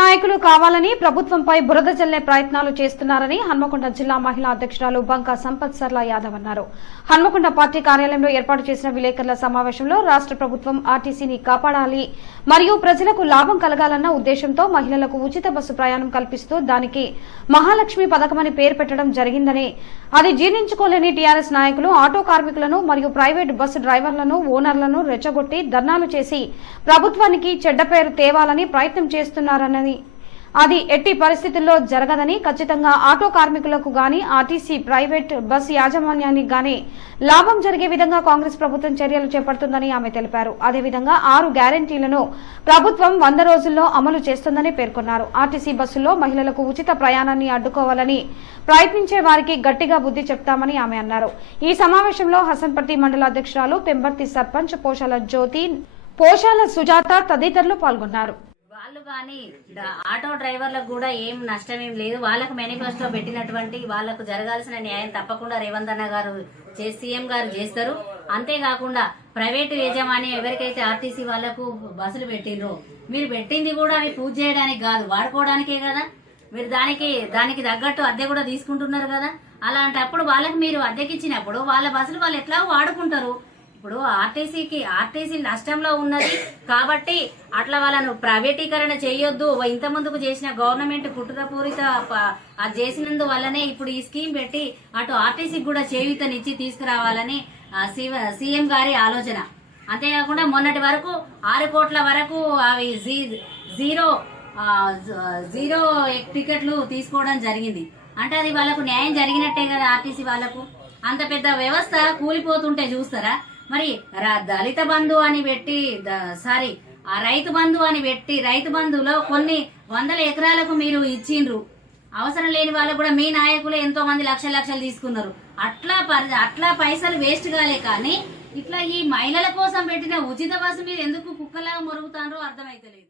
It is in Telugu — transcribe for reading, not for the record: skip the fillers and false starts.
నాయకులు కావాలని ప్రభుత్వంపై బురద జల్లే ప్రయత్నాలు చేస్తున్నారని హన్మకొండ జిల్లా మహిళా అధ్యక్షురాలు బంకా సంపత్ సర్లా యాదవ్ అన్నారు. హన్మకొండ పార్టీ కార్యాలయంలో ఏర్పాటు చేసిన విలేకరుల సమావేశంలో రాష్ట్ర ప్రభుత్వం ఆర్టీసీని కాపాడాలి మరియు ప్రజలకు లాభం కలగాలన్న ఉద్దేశంతో మహిళలకు ఉచిత బస్సు ప్రయాణం కల్పిస్తూ దానికి మహాలక్ష్మి పథకమని పేరు పెట్టడం జరిగిందని, అది జీర్ణించుకోలేని టీఆర్ఎస్ నాయకులు ఆటో కార్మికులను మరియు ప్రైవేట్ బస్సు డ్రైవర్లను ఓనర్లను రెచ్చగొట్టి ధర్నాలు చేసి ప్రభుత్వానికి చెడ్డ పేరు తేవాలని ప్రయత్నం చేస్తున్నారని, అది ఎట్టి పరిస్థితుల్లో జరగదని, ఖచ్చితంగా ఆటో కార్మికులకు గాని ఆర్టీసీ ప్రైవేట్ బస్ యాజమాన్యానికి గాని లాభం జరిగే విధంగా కాంగ్రెస్ ప్రభుత్వం చర్యలు చేపడుతుందని ఆమె తెలిపారు. అదేవిధంగా 6 గ్యారెంటీలను ప్రభుత్వం 100 రోజుల్లో అమలు చేస్తుందని పేర్కొన్నారు. ఆర్టీసీ బస్సుల్లో మహిళలకు ఉచిత ప్రయాణాన్ని అడ్డుకోవాలని ప్రయత్నించే వారికి గట్టిగా బుద్ధి చెప్తామని ఆమె అన్నారు. ఈ సమావేశంలో హసన్పర్తి మండల అధ్యక్షురాలు పెంబర్తి సర్పంచ్ పోషాల జ్యోతి, పోషాల సుజాత తదితరులు పాల్గొన్నారు. వాళ్ళు కానీ ఆటో డ్రైవర్లకు కూడా ఏం నష్టం ఏం లేదు. వాళ్ళకు మేనిఫెస్టో పెట్టినటువంటి వాళ్ళకు జరగాల్సిన న్యాయం తప్పకుండా రేవంత్ అన్న గారు సీఎం గారు చేస్తారు. అంతేకాకుండా ప్రైవేటు యాజమాన్యం ఎవరికైతే ఆర్టీసీ వాళ్ళకు బస్సులు పెట్టిండ్రో, మీరు పెట్టింది కూడా అవి పూజ చేయడానికి కాదు, వాడుకోవడానికే కదా. మీరు దానికి తగ్గట్టు అద్దె కూడా తీసుకుంటున్నారు కదా. అలాంటప్పుడు వాళ్ళకి మీరు అద్దెకిచ్చినప్పుడు వాళ్ళ బస్సులు వాళ్ళు ఎట్లా వాడుకుంటారు. ఇప్పుడు ఆర్టీసీ నష్టంలో ఉన్నది కాబట్టి అట్లా వాళ్ళను ప్రైవేటీకరణ చేయొద్దు. ఇంత ముందుకు చేసిన గవర్నమెంట్ కుట్రపూరిత అది చేసినందు వల్లనే ఇప్పుడు ఈ స్కీమ్ పెట్టి అటు ఆర్టీసీకి కూడా చేయూతనిచ్చి తీసుకురావాలని సీఎం గారి ఆలోచన. అంతేకాకుండా మొన్నటి వరకు 6 కోట్ల వరకు అవి జీరో టికెట్లు తీసుకోవడం జరిగింది. అంటే అది వాళ్ళకు న్యాయం జరిగినట్టే కదా. ఆర్టీసీ వాళ్ళకు అంత పెద్ద వ్యవస్థ కూలిపోతుంటే చూస్తారా. మరి దళిత బంధు అని పెట్టి రైతు బంధు అని పెట్టి రైతు బంధులో కొన్ని 100 ఎకరాలకు మీరు ఇచ్చిండ్రు. అవసరం లేని వాళ్ళకు కూడా మీ నాయకులు ఎంతో మంది లక్షలు తీసుకున్నారు. అట్లా పైసలు వేస్ట్ కాలే. కానీ ఇట్లా ఈ మహిళల కోసం పెట్టిన ఉచిత బస్సు మీరు ఎందుకు కుక్కలాగా మొరుగుతారో అర్థమైతలేదు.